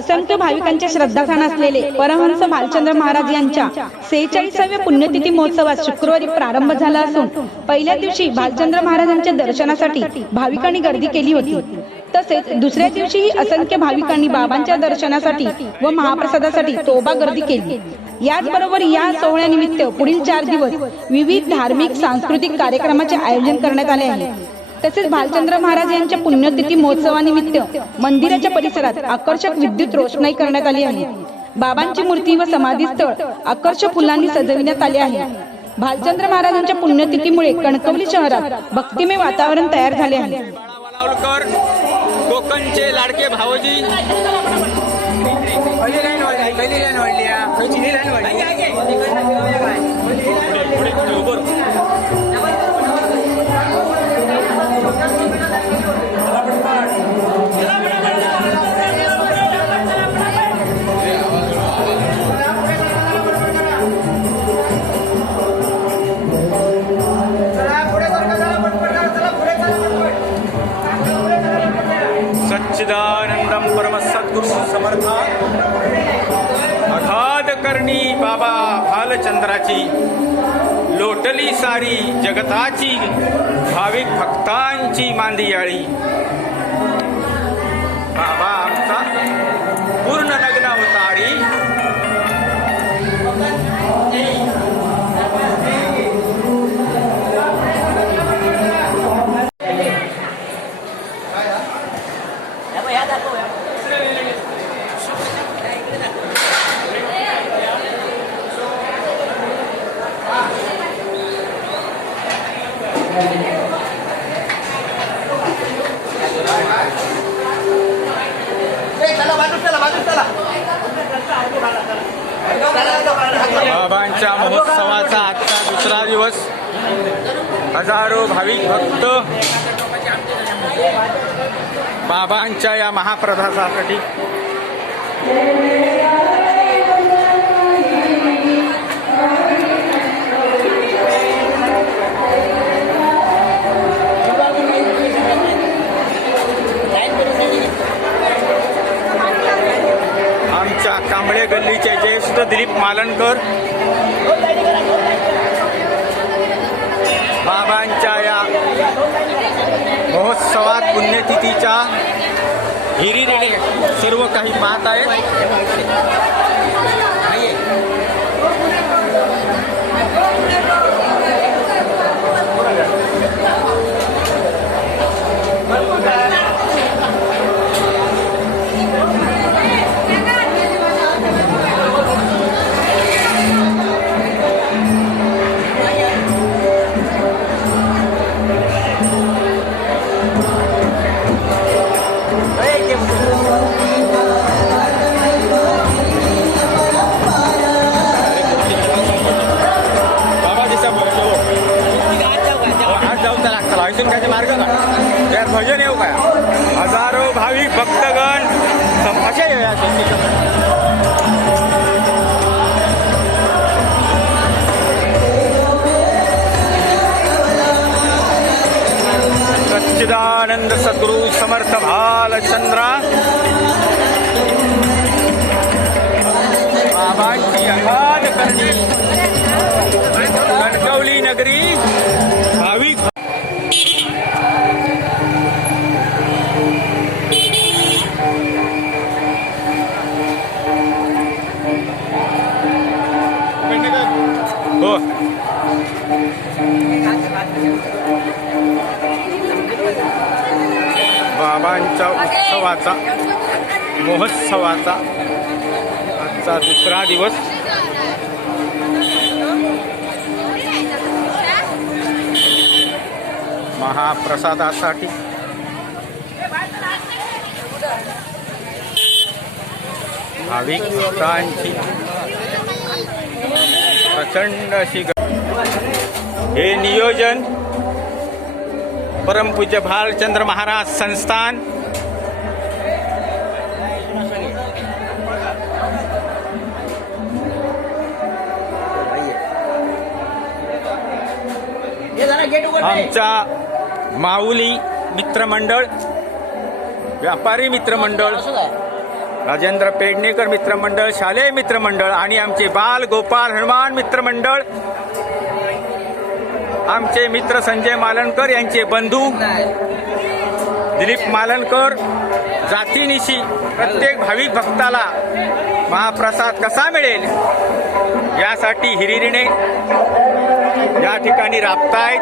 असंख्य भाविकांचे श्रद्धास्थान असलेले परमहंस भालचंद्र महाराज यांच्या सेहेचाळीसाव्या पुण्यतिथी महोत्सवात शुक्रवारी प्रारंभ झाला असून पहिल्या दिवशी भालचंद्र महाराजांच्या दर्शनासाठी भाविकांनी गर्दी केली होती. तसेच दुसऱ्या दिवशीही असंख्य भाविकांनी बाबांच्या दर्शनासाठी व महाप्रसादासाठी तोबा गर्दी केली. याचबरोबर या सोहळ्यानिमित्त पुढील चार दिवस विविध धार्मिक सांस्कृतिक कार्यक्रमाचे आयोजन करण्यात आले आहे. तसेच भालचंद्र महाराज यांच्या पुण्यतिथी महोत्सवानिमित्त मंदिराच्या परिसरात आकर्षक विद्युत रोषणाई करण्यात आली आहे. बाबांची मूर्ती व समाधी स्थळ आकर्षक फुलांनी सजविण्यात आले आहे. भालचंद्र महाराजांच्या पुण्यतिथीमुळे कणकवली शहरात भक्तिमय वातावरण तयार झाले आहे. कोकणचे लाडके भावजी पहिली सच्चिदानंदम परम सद्गुरु समर्थ। अगाध करणी बाबा भालचंद्राची लोटली सारी जगताची भाविक भक्तांची मांदियाळी. बाबा बाबांच्या महोत्सवाचा आजचा दुसरा दिवस. हजारो भाविक भक्त बाबांच्या या महाप्रसादासाठी. गल्लीचे ज्येष्ठ दिलीप मालनकर बाबांच्या या महोत्सवात पुण्यतिथीच्या हिरीने सर्व काही पाहत आहेत. भक्तगण अशा असे येऊया संगीत सच्चिदानंद सद्गुरु समर्थ भालचंद्रा। बाबांची अगाध करणी. कणकवली नगरी. बाबांच्या उत्सवाचा महोत्सवाचा आजचा दुसरा दिवस. महाप्रसादासाठी. भाविक भक्तांची प्रचंड अशी ग- हे नियोजन परमपूज्य भालचंद्र महाराज संस्थान. आमचा माऊली मित्रमंडळ व्यापारी मित्रमंडळ? राजेंद्र पेडणेकर मित्रमंडळ शालेय मित्रमंडळ आणि आमचे बाल गोपाल हनुमान मित्रमंडळ आमचे मित्र संजय मालनकर यांचे बंधू दिलीप मालणकर जातीनिशी प्रत्येक भाविक भक्ताला महाप्रसाद कसा मिळेल? यासाठी हिरिरीने या ठिकाणी राबतायत.